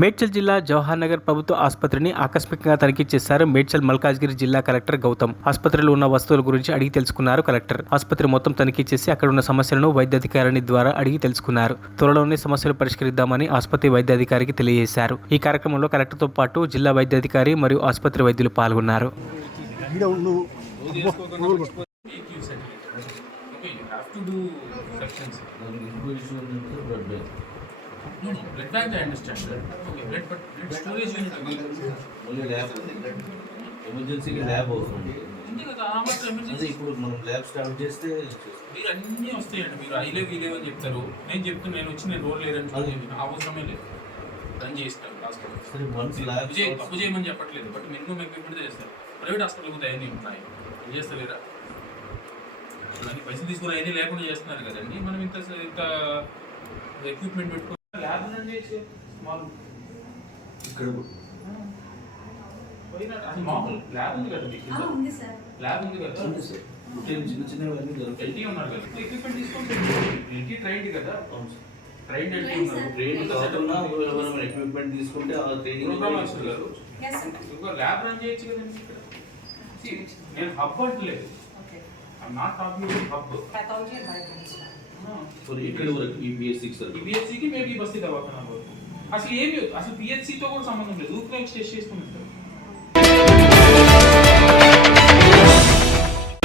మేడ్చల్ జిల్లా జవహర్ నగర్ ప్రభుత్వ ఆసుపత్రిని ఆకస్మికంగా తనిఖీ చేశారు మేడ్చల్ మల్కాజ్గిరి జిల్లా కలెక్టర్ గౌతమ్. ఆసుపత్రిలో ఉన్న వస్తువుల గురించి అడిగి తెలుసుకున్నారు కలెక్టర్. ఆసుపత్రి మొత్తం తనిఖీ చేసి అక్కడ ఉన్న సమస్యలను వైద్యాధికారిని ద్వారా అడిగి తెలుసుకున్నారు. త్వరలోనే సమస్యలు పరిష్కరిద్దామని ఆసుపత్రి వైద్యాధికారికి తెలియజేశారు. ఈ కార్యక్రమంలో కలెక్టర్తో పాటు జిల్లా వైద్యాధికారి మరియు ఆసుపత్రి వైద్యులు పాల్గొన్నారు. No, blood bank I understand. Okay, blood storage unit. Only lab. Emergency lab అవసరం. ఇంతే కదా ఆ మాత్రం ఎమర్జెన్సీ. ఇప్పుడు మనం ల్యాబ్ స్టార్ట్ చేస్తే మీరు అన్నీ వస్తాయండి. మీరు ఐలేవ్ వీలేవ్ అని చెప్తారు. నేను వచ్చి నేను రోల్ లేదని చూడండి. అవసరమే లేదు. రన్ చేస్తాను హాస్పిటల్. సరే వన్స్ ల్యాబ్ తప్పు చేయమని చెప్పట్లేదు. బట్ మినిమం ఎక్విప్మెంట్ చేస్తారు. ప్రైవేట్ హాస్పిటల్ కూడా అన్నీ ఉన్నాయి. ఏం చేస్తలేరా? అన్ని పైసలు తీసుకుని అన్నీ లేకుండా చేస్తున్నారు కదండి. మనం ఇంత ఎక్విప్మెంట్ పెట్టుకుని ల్యాబ్ రన్ చేసి ఇక్కడ అది మామూలు ల్యాబ్ ఉంది కదా మీకు ల్యాబ్ ఉంది కదా చిన్న చిన్నవన్నీ జరుగుతాయి. ఎల్టీ ఉన్నారు కదా ఎక్విప్మెంట్ తీసుకుంటే ఎల్టీ ట్రైన్డ్ కదా ట్రైన్డ్ ఎల్టీ ఉన్నారు ట్రైన్ కాకుండా మనం ఎక్విప్మెంట్ తీసుకుంటే ఆ ట్రైనింగ్ ప్రోగ్రామ్ మాస్టర్ గారు ఇంకో ల్యాబ్ రన్ చేయొచ్చు కదండి ఇక్కడ నేను హబ్ అంటలేదు ఐఎమ్ నాట్ టాకింగ్ హబ్ ఇక్కడ వరకు ఈ బిఎస్6 కి మేబీ బస్తీ దవాఖానా వరకు అసలు ఏమి అసలు పిహెచ్సితో కూడా సంబంధం లేదు ఊరికే టెస్ట్ చేసుకుని